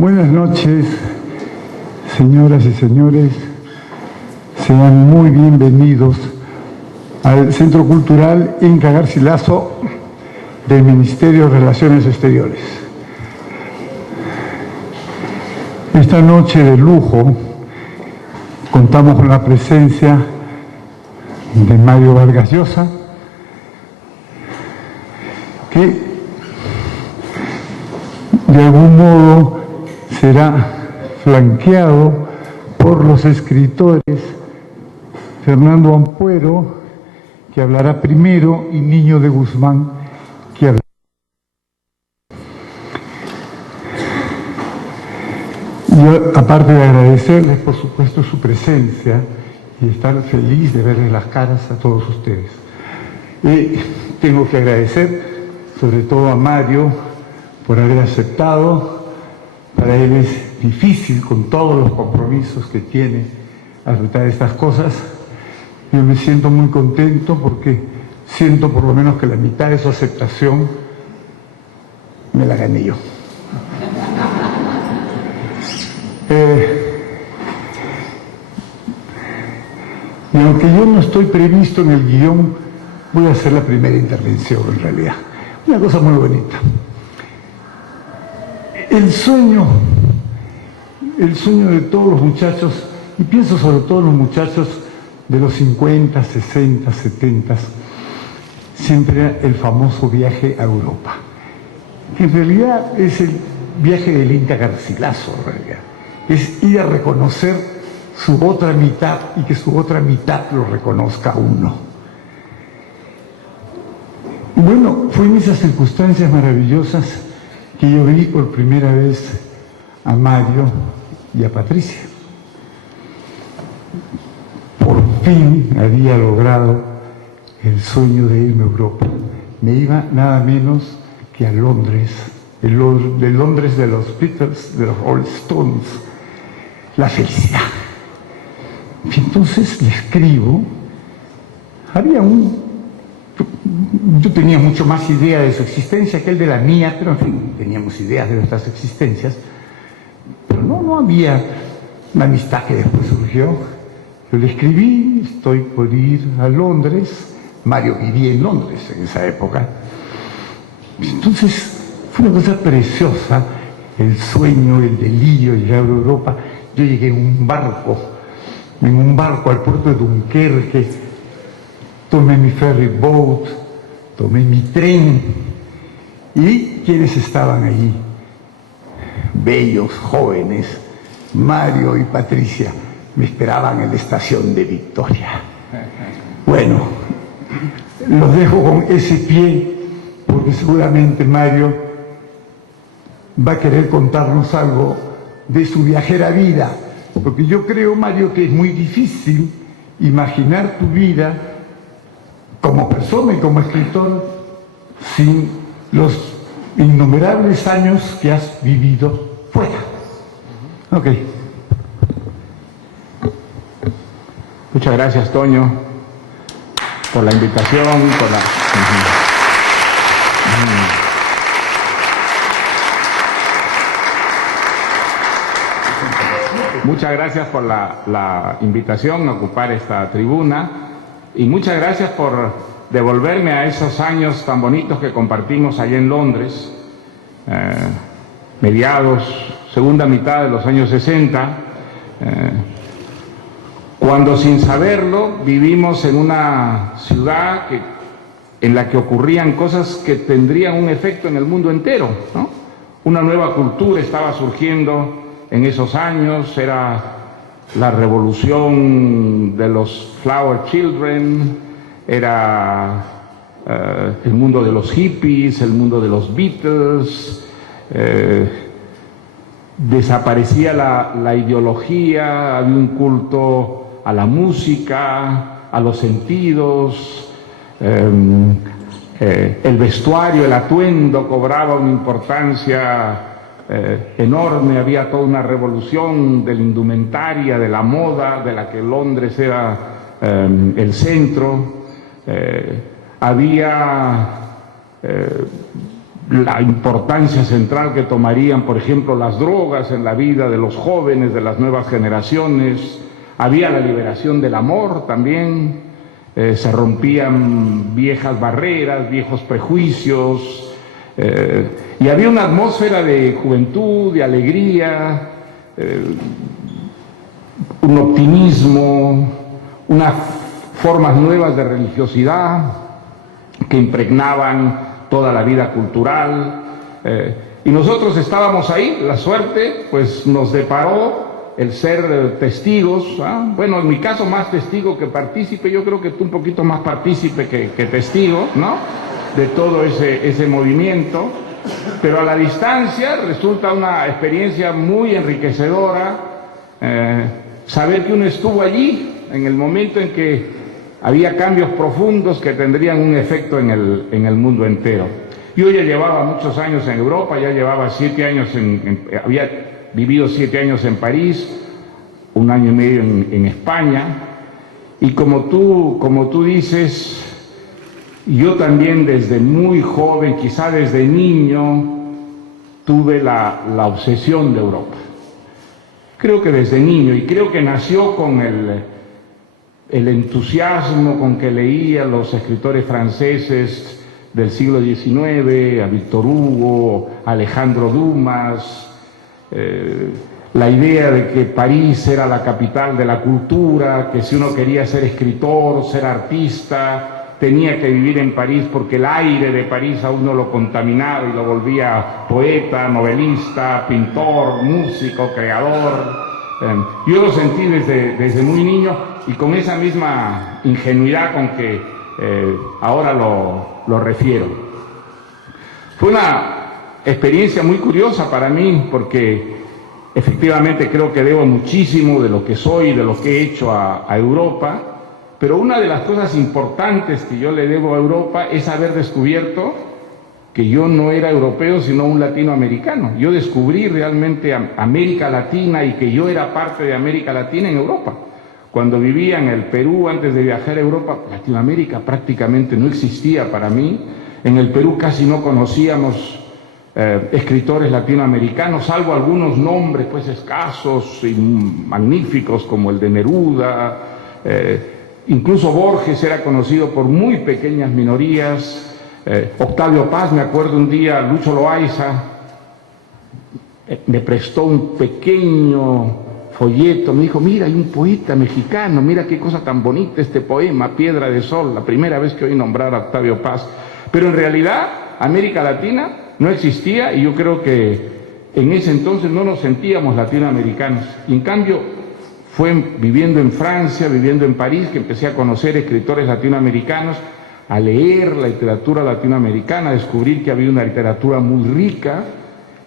Buenas noches, señoras y señores. Sean muy bienvenidos al Centro Cultural Inca Garcilaso del Ministerio de Relaciones Exteriores. Esta noche de lujo contamos con la presencia de Mario Vargas Llosa, que de algún modo será flanqueado por los escritores Fernando Ampuero, que hablará primero, y Niño de Guzmán, que hablará. Yo, aparte de agradecerles, por supuesto, su presencia y estar feliz de verles las caras a todos ustedes, tengo que agradecer sobre todo a Mario por haber aceptado. Para él es difícil, con todos los compromisos que tiene, aceptar estas cosas. Yo me siento muy contento porque siento por lo menos que la mitad de su aceptación me la gané yo. Y aunque yo no estoy previsto en el guión, voy a hacer la primera intervención en realidad. Una cosa muy bonita. El sueño de todos los muchachos, y pienso sobre todo en los muchachos de los 50, 60, 70, siempre era el famoso viaje a Europa. En realidad es el viaje del Inca Garcilaso, en realidad. Es ir a reconocer su otra mitad y que su otra mitad lo reconozca a uno. Bueno, fue en esas circunstancias maravillosas que yo vi por primera vez a Mario y a Patricia. Por fin había logrado el sueño de irme a Europa. Me iba nada menos que a Londres, de Londres de los Beatles, de los Rolling Stones, la felicidad. Entonces le escribo, yo tenía mucho más idea de su existencia que él de la mía, pero en fin, teníamos ideas de nuestras existencias, pero no había una amistad que después surgió. Yo le escribí, estoy por ir a Londres. Mario vivía en Londres en esa época. Entonces fue una cosa preciosa, el sueño, el delirio de llegar a Europa. Yo llegué en un barco al puerto de Dunkerque, tomé mi ferry boat, tomé mi tren. ¿Y quiénes estaban allí? Bellos, jóvenes, Mario y Patricia, me esperaban en la estación de Victoria. Bueno, los dejo con ese pie, porque seguramente Mario va a querer contarnos algo de su viajera vida, porque yo creo, Mario, que es muy difícil imaginar tu vida como persona y como escritor sin los innumerables años que has vivido fuera. Ok. Muchas gracias, Toño, por la invitación, Muchas gracias por la invitación a ocupar esta tribuna, y muchas gracias por devolverme a esos años tan bonitos que compartimos allá en Londres, segunda mitad de los años 60, cuando sin saberlo vivimos en una ciudad en la que ocurrían cosas que tendrían un efecto en el mundo entero, ¿no? Una nueva cultura estaba surgiendo en esos años, era la revolución de los Flower Children, era el mundo de los hippies, el mundo de los Beatles, desaparecía la ideología, había un culto a la música, a los sentidos, el vestuario, el atuendo cobraba una importancia enorme, había toda una revolución de la indumentaria, de la moda, de la que Londres era el centro. Había la importancia central que tomarían, por ejemplo, las drogas en la vida de los jóvenes, de las nuevas generaciones. Había la liberación del amor también, se rompían viejas barreras, viejos prejuicios, y había una atmósfera de juventud, de alegría, un optimismo, unas formas nuevas de religiosidad que impregnaban toda la vida cultural, y nosotros estábamos ahí. La suerte pues nos deparó el ser testigos, bueno, en mi caso más testigo que partícipe, yo creo que tú un poquito más partícipe que testigo, ¿no?, de todo ese movimiento, pero a la distancia resulta una experiencia muy enriquecedora, saber que uno estuvo allí en el momento en que había cambios profundos que tendrían un efecto en el mundo entero. Yo ya llevaba muchos años en Europa, ya llevaba 7 años había vivido 7 años en París, 1 año y medio en España, y como tú dices, yo también desde muy joven, quizá desde niño, tuve la obsesión de Europa. Creo que desde niño, y creo que nació con el entusiasmo con que leía los escritores franceses del siglo XIX, a Victor Hugo, a Alejandro Dumas, la idea de que París era la capital de la cultura, que si uno quería ser escritor, ser artista, tenía que vivir en París porque el aire de París a uno lo contaminaba y lo volvía poeta, novelista, pintor, músico, creador. Yo lo sentí desde muy niño, y con esa misma ingenuidad con que ahora lo refiero. Fue una experiencia muy curiosa para mí, porque efectivamente creo que debo muchísimo de lo que soy, de lo que he hecho a Europa, pero una de las cosas importantes que yo le debo a Europa es haber descubierto que yo no era europeo sino un latinoamericano. Yo descubrí realmente América Latina, y que yo era parte de América Latina en Europa. Cuando vivía en el Perú, antes de viajar a Europa, Latinoamérica prácticamente no existía para mí. En el Perú casi no conocíamos escritores latinoamericanos, salvo algunos nombres pues escasos y magníficos como el de Neruda, incluso Borges era conocido por muy pequeñas minorías. Octavio Paz, me acuerdo un día, Lucho Loaiza me prestó un pequeño folleto, me dijo: mira, hay un poeta mexicano, mira qué cosa tan bonita este poema, Piedra de Sol, la primera vez que oí nombrar a Octavio Paz. Pero en realidad América Latina no existía, y yo creo que en ese entonces no nos sentíamos latinoamericanos. Y en cambio fue viviendo en Francia, viviendo en París, que empecé a conocer escritores latinoamericanos, a leer la literatura latinoamericana, a descubrir que había una literatura muy rica,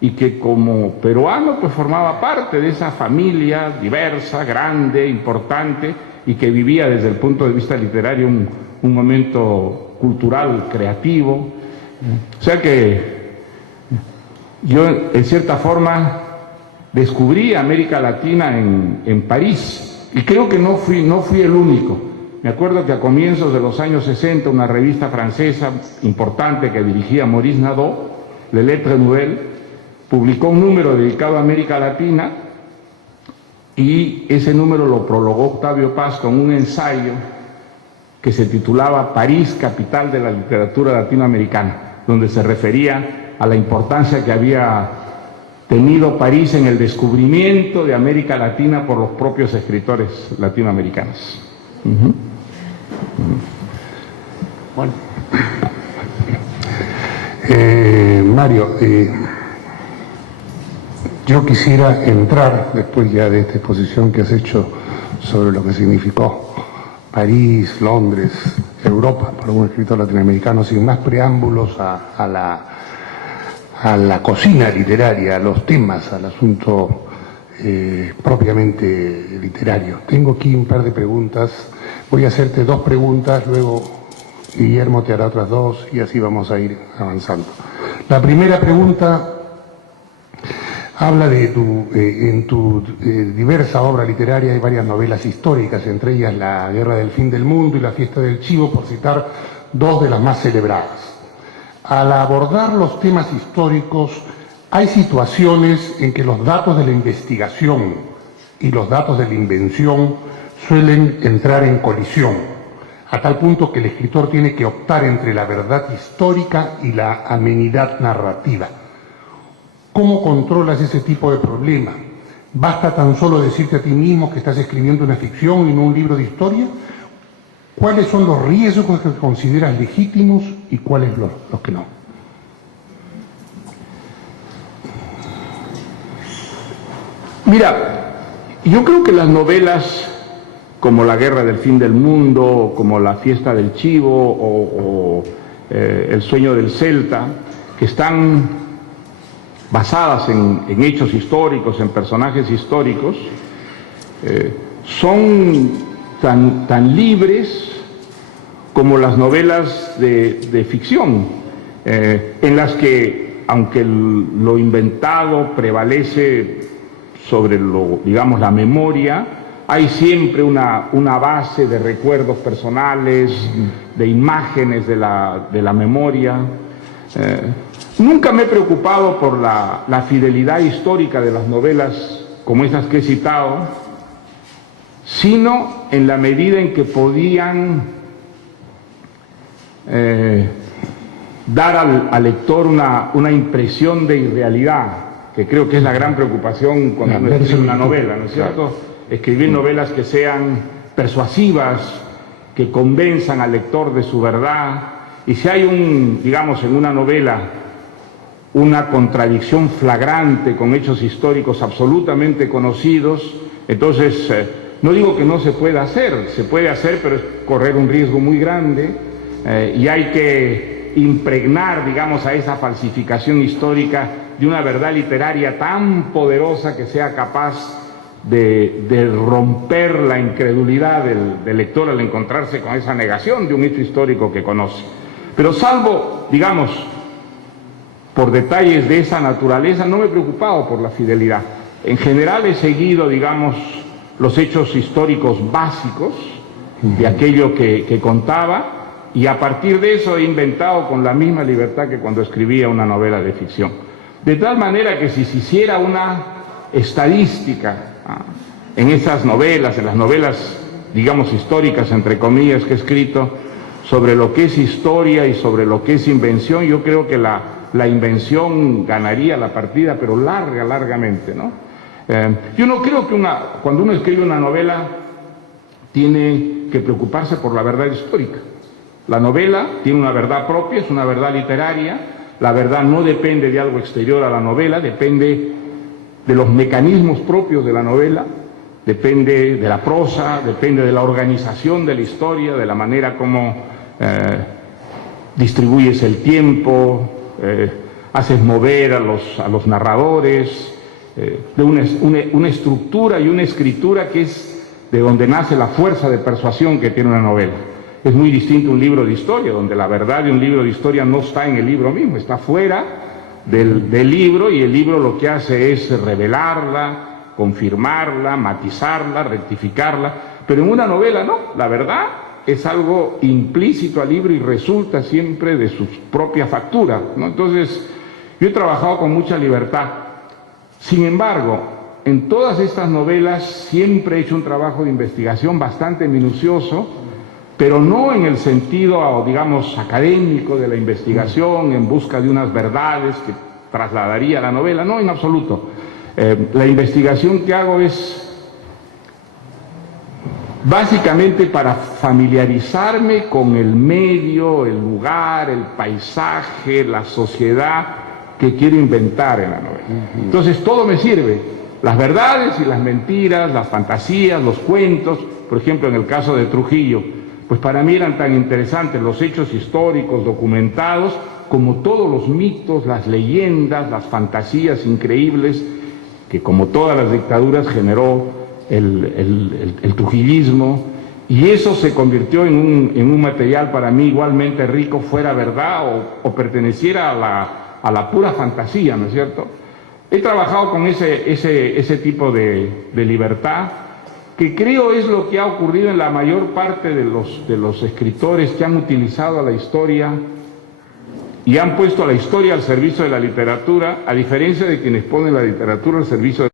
y que como peruano pues formaba parte de esa familia diversa, grande, importante, y que vivía desde el punto de vista literario un momento cultural, creativo. O sea que yo en cierta forma descubrí América Latina en París, y creo que no fui el único. Me acuerdo que a comienzos de los años 60 una revista francesa importante que dirigía Maurice Nadeau, Le Lettres Nouvelles, publicó un número dedicado a América Latina, y ese número lo prologó Octavio Paz con un ensayo que se titulaba París, capital de la literatura latinoamericana, donde se refería a la importancia que había tenido París en el descubrimiento de América Latina por los propios escritores latinoamericanos. Bueno. Mario, yo quisiera entrar, después ya de esta exposición que has hecho sobre lo que significó París, Londres, Europa para un escritor latinoamericano, sin más preámbulos a la cocina literaria, a los temas, al asunto propiamente literario. Tengo aquí un par de preguntas. Voy a hacerte 2 preguntas, luego Guillermo te hará otras 2, y así vamos a ir avanzando. La primera pregunta habla de en tu diversa obra literaria hay varias novelas históricas, entre ellas La Guerra del Fin del Mundo y La Fiesta del Chivo, por citar 2 de las más celebradas. Al abordar los temas históricos, hay situaciones en que los datos de la investigación y los datos de la invención suelen entrar en colisión, a tal punto que el escritor tiene que optar entre la verdad histórica y la amenidad narrativa. ¿Cómo controlas ese tipo de problema? ¿Basta tan solo decirte a ti mismo que estás escribiendo una ficción y no un libro de historia? ¿Cuáles son los riesgos que consideras legítimos y cuáles los que no? Mira, yo creo que las novelas como La guerra del fin del mundo, como La fiesta del chivo o El sueño del celta, que están basadas en hechos históricos, en personajes históricos, son tan libres como las novelas de ficción, en las que, aunque lo inventado prevalece sobre digamos, la memoria, hay siempre una base de recuerdos personales, de imágenes de la memoria. Nunca me he preocupado por la fidelidad histórica de las novelas como esas que he citado, sino en la medida en que podían dar al lector una impresión de irrealidad, que creo que es la gran preocupación cuando uno escribe una novela, ¿no es cierto? Escribir novelas que sean persuasivas, que convenzan al lector de su verdad, y si hay digamos, en una novela una contradicción flagrante con hechos históricos absolutamente conocidos, entonces no digo que no se pueda hacer, se puede hacer, pero es correr un riesgo muy grande, y hay que impregnar, digamos, a esa falsificación histórica de una verdad literaria tan poderosa que sea capaz de romper la incredulidad del lector al encontrarse con esa negación de un hecho histórico que conoce. Pero salvo, digamos, por detalles de esa naturaleza, no me he preocupado por la fidelidad. En general he seguido, digamos, los hechos históricos básicos de aquello que contaba, y a partir de eso he inventado con la misma libertad que cuando escribía una novela de ficción. De tal manera que si se hiciera una estadística en esas novelas, en las novelas, digamos, históricas, entre comillas, que he escrito, sobre lo que es historia y sobre lo que es invención, yo creo que la invención ganaría la partida, pero largamente, ¿no? Yo no creo que cuando uno escribe una novela tiene que preocuparse por la verdad histórica. La novela tiene una verdad propia, es una verdad literaria. La verdad no depende de algo exterior a la novela, depende de los mecanismos propios de la novela, depende de la prosa, depende de la organización de la historia, de la manera como distribuyes el tiempo, haces mover a los narradores, de una estructura y una escritura que es de donde nace la fuerza de persuasión que tiene una novela. Es muy distinto un libro de historia, donde la verdad de un libro de historia no está en el libro mismo, está fuera del libro, y el libro lo que hace es revelarla, confirmarla, matizarla, rectificarla, pero en una novela no, la verdad es algo implícito al libro y resulta siempre de su propia factura, ¿no? Entonces, yo he trabajado con mucha libertad. Sin embargo, en todas estas novelas siempre he hecho un trabajo de investigación bastante minucioso, pero no en el sentido, digamos, académico de la investigación, en busca de unas verdades que trasladaría a la novela, no, en absoluto. La investigación que hago es básicamente para familiarizarme con el medio, el lugar, el paisaje, la sociedad que quiero inventar en la novela. Entonces todo me sirve, las verdades y las mentiras, las fantasías, los cuentos. Por ejemplo, en el caso de Trujillo, pues para mí eran tan interesantes los hechos históricos documentados como todos los mitos, las leyendas, las fantasías increíbles que, como todas las dictaduras, generó el trujillismo, y eso se convirtió en un material para mí igualmente rico, fuera verdad o perteneciera a la pura fantasía, ¿no es cierto? He trabajado con ese tipo de libertad, que creo es lo que ha ocurrido en la mayor parte de los escritores que han utilizado la historia y han puesto a la historia al servicio de la literatura, a diferencia de quienes ponen la literatura al servicio de